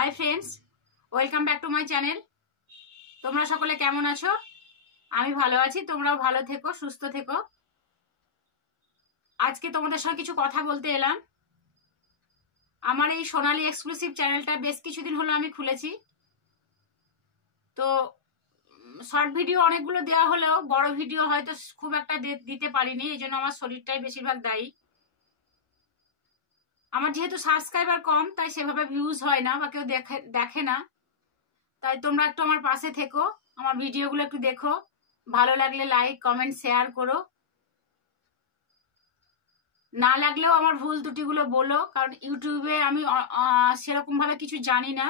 High friends welcome back to my channel. তোমরা সকলে কেমন আছো? আমি ভালো আছি, তোমরাও ভালো থেকো, সুস্থ থেকো। আজকে তোমাদের সঙ্গে কিছু কথা বলতে এলাম। আমার এই সোনালী এক্সক্লুসিভ চ্যানেলটা বেশ কিছুদিন হলো আমি খুলেছি। তো শর্ট ভিডিও অনেকগুলো দেওয়া হলেও বড় ভিডিও হয়তো খুব একটা দিতে পারিনি, এই জন্য আমার শরীরটাই বেশিরভাগ দায়ী। আমার যেহেতু সাবস্ক্রাইবার কম, তাই সেভাবে ভিউজ হয় না বা কেউ দেখে না। তাই তোমরা একটু আমার পাশে থেকো, আমার ভিডিওগুলো একটু দেখো, ভালো লাগলে লাইক কমেন্ট শেয়ার করো। না লাগলেও আমার ভুল ত্রুটিগুলো বলো, কারণ ইউটিউবে আমি সেরকম ভাবে কিছু জানি না।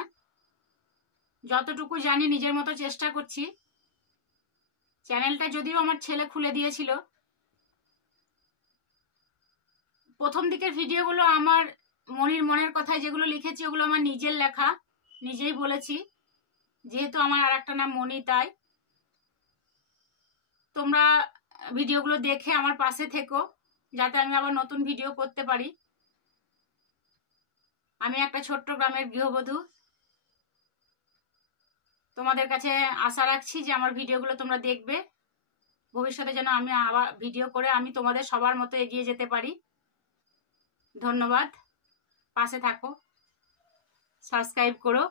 যতটুকু জানি নিজের মতো চেষ্টা করছি। চ্যানেলটা যদিও আমার ছেলে খুলে দিয়েছিল, প্রথম দিকের ভিডিওগুলো আমার মনের কথায় যেগুলো লিখেছি ওগুলো আমার নিজের লেখা, নিজেই বলেছি। যেহেতু আমার আর একটা নাম মনি, তাই তোমরা ভিডিওগুলো দেখে আমার পাশে থেকো, যাতে আমি আবার নতুন ভিডিও করতে পারি। আমি একটা ছোট্ট গ্রামের গৃহবধূ। তোমাদের কাছে আশা রাখছি যে আমার ভিডিওগুলো তোমরা দেখবে, ভবিষ্যতে যেন আমি আবার ভিডিও করে আমি তোমাদের সবার মতো এগিয়ে যেতে পারি। ধন্যবাদ, পাশে থাকো, সাবস্ক্রাইব করো।